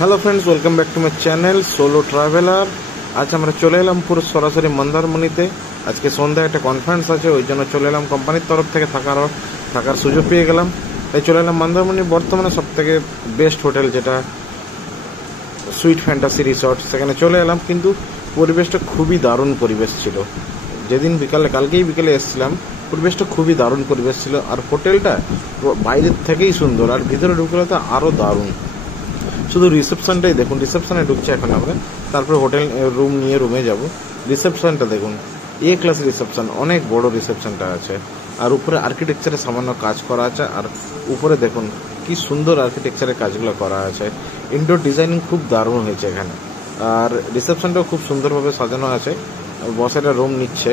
Hello friends, welcome back to my channel solo traveller. আজ আমরা চলে এলাম পুরো সরাসরি মন্দারমণিতে। আজকে সন্ধ্যায় একটা কনফারেন্স আছে, ওই জন্য চলে এলাম। কোম্পানির তরফ থেকে থাকার সুযোগ পেয়ে গেলাম, তাই চলে এলাম মন্দারমণির বর্তমানে সবথেকে বেস্ট হোটেল, যেটা সুইট ফ্যান্টাসি রিসর্ট। সেখানে চলে এলাম, কিন্তু পরিবেশটা খুবই দারুণ পরিবেশ ছিল। যেদিন কালকেই বিকেলে এসেছিলাম, পরিবেশটা খুবই দারুণ পরিবেশ ছিল। আর হোটেলটা বাইরের থেকেই সুন্দর, আর ভিতরে ঢুকলে তো আরও দারুণ। শুধু রিসেপশনটাই দেখুন, রিসেপশনে ঢুকছে এখন আমরা, তারপরে হোটেল রুম নিয়ে রুমে যাব। রিসেপশনটা দেখুন, এ ক্লাস রিসেপশন, অনেক বড় রিসেপশনটা আছে। আর উপরে আর্কিটেকচারে সামান্য কাজ করা আছে। আর উপরে দেখুন কি সুন্দর আর্কিটেকচারের কাজগুলো করা আছে। ইনডোর ডিজাইনিং খুব দারুণ হয়েছে এখানে। আর রিসেপশনটাও খুব সুন্দরভাবে সাজানো আছে। বসেরা রুম নিচ্ছে।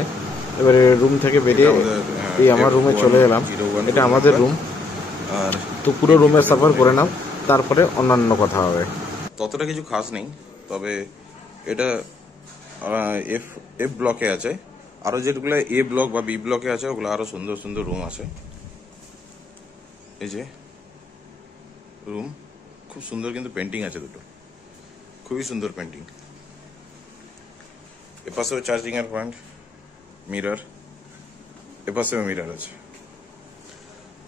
এবারে রুম থেকে বেরিয়ে এই আমার রুমে চলে এলাম। এটা আমাদের রুম। আর তো পুরো রুমের সাফার করে নাও, তারপরে অন্যান্য কথা হবে। ততটা কিছু খাস নেই, তবে এটা এফ ব্লকে আছে। আরো যেগুলো এ ব্লক বা বি ব্লকে আছে, ওগুলো আরো সুন্দর সুন্দর রুম আছে। এই যে রুম খুব সুন্দর, কিন্তু পেন্টিং আছে দুটো, খুবই সুন্দর পেন্টিং। এপাশেও চার্জিং এর পয়েন্ট, মিরর, এপাশেও মিরর আছে,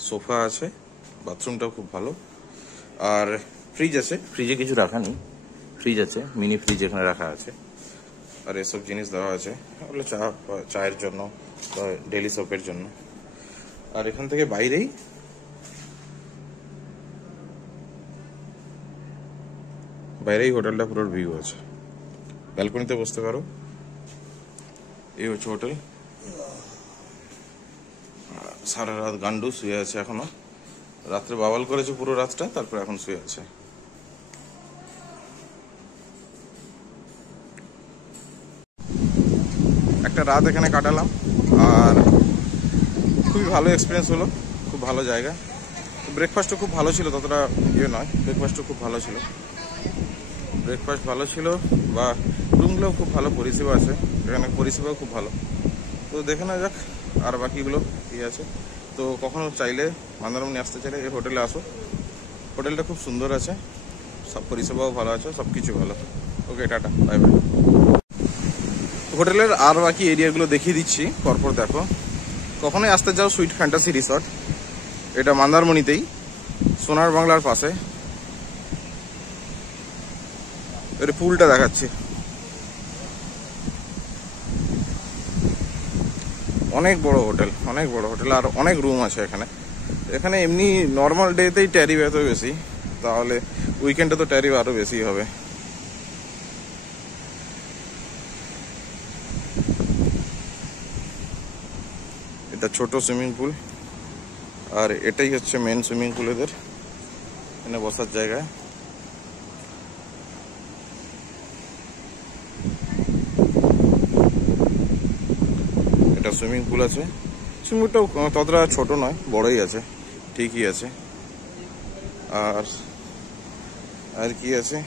সোফা আছে, বাথরুমটাও খুব ভালো। আর ফ্রিজ আছে, ফ্রিজে কিছু রাখা নেই, ফ্রিজ আছে, মিনি ফ্রিজ এখানে রাখা আছে। আর এসব জিনিস দেওয়া আছে, ওগুলো চায়ের জন্য বা ডেলি সোপের জন্য। আর এখান থেকে বাইরেই হোটেলটা পুরো ভিউ আছে। ব্যালকনিতে বসতে পারো। এই হচ্ছে হোটেল। সারা রাত গান্ডু শুয়ে আছে এখনো, রাত্রে বাওয়াল করেছে পুরো রাতটা, তারপর এখন শুয়ে আছে। একটা রাত এখানে কাটালাম, আর খুবই ভালো এক্সপিরিয়েন্স হলো। খুব ভালো জায়গা। ব্রেকফাস্টও খুব ভালো ছিল, ততটা ইয়ে নয়, ব্রেকফাস্টও খুব ভালো ছিল। ব্রেকফাস্ট ভালো ছিল, বা রুমগুলোও খুব ভালো পরিষেবা আছে, এখানে পরিষেবাও খুব ভালো। তো দেখে না যাক আর বাকিগুলো কি আছে। তো কখনো চাইলে মন্দারমণি আসতে চাইলে এই হোটেলে আসো। হোটেলটা খুব সুন্দর আছে, সব পরিষেবাও ভালো আছে, সব কিছু ভালো। ওকে, টাটা, বাই বাই। হোটেলের আর বাকি এরিয়াগুলো দেখিয়ে দিচ্ছি, পরপর দেখো। কখনোই আসতে চাও সুইট ফ্যান্টাসি রিসর্ট, এটা মন্দারমণিতেই, সোনার বাংলার পাশে। এর পুলটা দেখাচ্ছি, অনেক বড় হোটেল, অনেক বড় হোটেল। আর অনেক রুম আছে এখানে। এখানে এমনি নর্মাল ডেতেই ট্যারিফ এত বেশি, তাহলে উইকেন্ডে তো ট্যারিফ আরো বেশি হবে। এটা ছোট সুইমিং পুল, আর এটাই হচ্ছে মেন সুইমিং পুল এদের, এখানে বসার জায়গা। এটা সুইমিং পুল আছে, সুইমিং পুলটাও ততটা ছোট নয়, বড়ই আছে, ঠিকই আছে। আর আর কি আছে,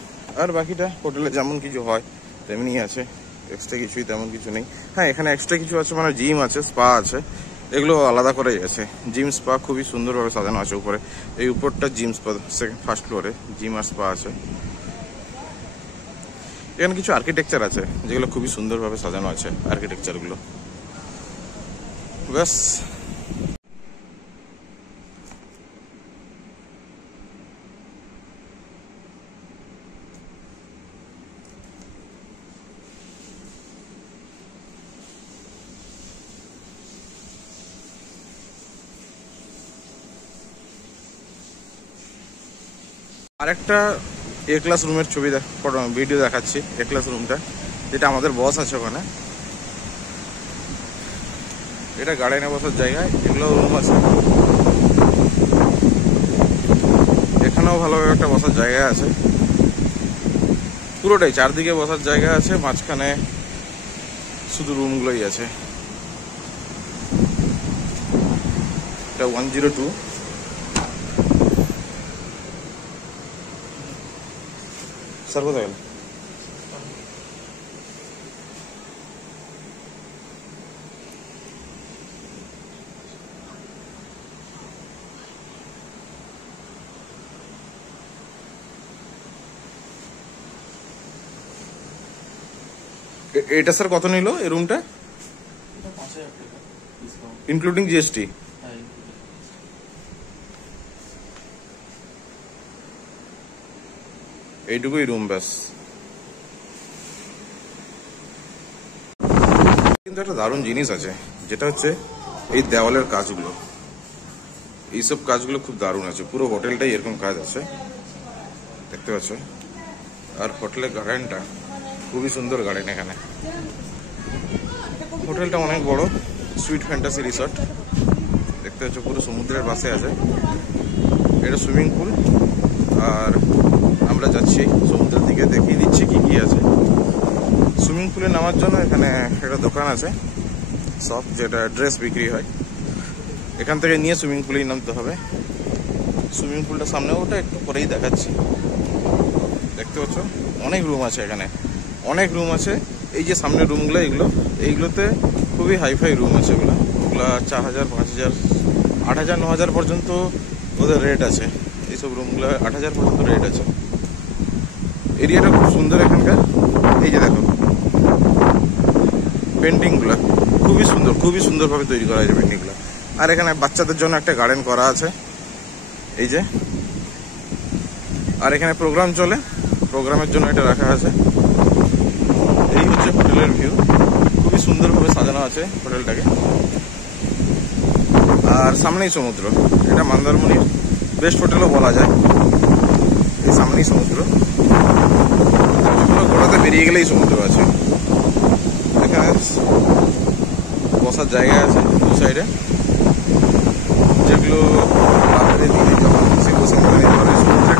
আর বাকিটা হোটেলে যেমন কিছু হয় তেমনি আছে, এক্সট্রা কিছুই তেমন কিছু নেই। হ্যাঁ, এখানে এক্সট্রা কিছু আছে, মানে জিম আছে, স্পা আছে, এগুলো আলাদা করেই আছে। জিম স্পা খুবই সুন্দরভাবে সাজানো আছে উপরে। এই উপরটা জিম স্পা, ফার্স্ট ফ্লোরে জিম আর স্পা আছে। এখানে কিছু আর্কিটেকচার আছে যেগুলো খুবই সুন্দরভাবে সাজানো আছে, আর্কিটেকচারগুলো ব্যাস। আরেকটা এ ক্লাস রুমের ছবি ভিডিও দেখাচ্ছি। এ ক্লাস রুমটা, যেটা আমাদের বস আছে ওখানে, এটা গার্ডেনে বসার জায়গা, এগুলো রুম আছে। এখানেও ভালোভাবে একটা বসার জায়গা আছে, পুরোটাই চারদিকে বসার জায়গা আছে, মাঝখানে শুধু রুমগুলোই আছে। এটা 102। স্যার কোথায় গেল? এটা স্যার কত নিল এই রুমটা, ইনক্লুডিং জিএসটি? এইটুকুই রুম ব্যাস। কিন্তু একটা দারুণ জিনিস আছে, যেটা হচ্ছে এই দেওয়ালের কাজগুলো, এইসব কাজগুলো খুব দারুণ আছে। পুরো হোটেলটাই এরকম কাজ আছে, দেখতে পাচ্ছ। আর হোটেলের গার্ডেনটা খুবই সুন্দর গার্ডেন। এখানে হোটেলটা অনেক বড়, সুইট ফ্যান্টাসি রিসর্ট, দেখতে পাচ্ছ পুরো সমুদ্রের পাশে আছে। এটা সুইমিং পুল, আর আমরা যাচ্ছি সমুদ্রের দিকে, দেখিয়ে দিচ্ছি কি কি আছে। সুইমিং পুলে নামার জন্য এখানে একটা দোকান আছে সব, যেটা ড্রেস বিক্রি হয়। এখান থেকে নিয়ে সুইমিং পুলেই নামতে হবে। সুইমিং পুলটা সামনে, ওটা একটু পরেই দেখাচ্ছি। দেখতে পাচ্ছ অনেক রুম আছে এখানে, অনেক রুম আছে। এই যে সামনে রুমগুলো, এইগুলোতে খুবই হাইফাই রুম আছে। ওগুলো 4000, 5000, 8000, 9000 পর্যন্ত ওদের রেট আছে। এইসব রুমগুলো 8000 পর্যন্ত রেট আছে। এরিয়াটা খুব সুন্দর এখানকার। এই যে দেখো পেন্টিংগুলো খুবই সুন্দর, খুবই সুন্দরভাবে তৈরি করা হয়েছে পেন্টিংগুলো। আর এখানে বাচ্চাদের জন্য একটা গার্ডেন করা আছে, এই যে। আর এখানে প্রোগ্রাম চলে, প্রোগ্রামের জন্য এটা রাখা আছে। এই হচ্ছে হোটেলের ভিউ, খুবই সুন্দরভাবে সাজানো আছে হোটেলটাকে। আর সামনেই সমুদ্র, এটা মন্দারমণির বেস্ট হোটেলও বলা যায়। এই সামনেই সমুদ্র, গোড়াতে বেরিয়ে গেলেই সমুদ্র আছে। এখানে বসার জায়গা আছে দু সাইডে, যেগুলো রাত্রে দিনে যখন খুশি বসে মনে নিতে পারে। সমুদ্রের